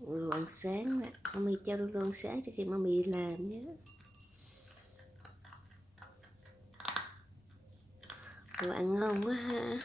Đồ ăn sáng nè, mami cho đồ ăn sáng trước khi mami làm nhé. Đồ ăn ngon quá ha.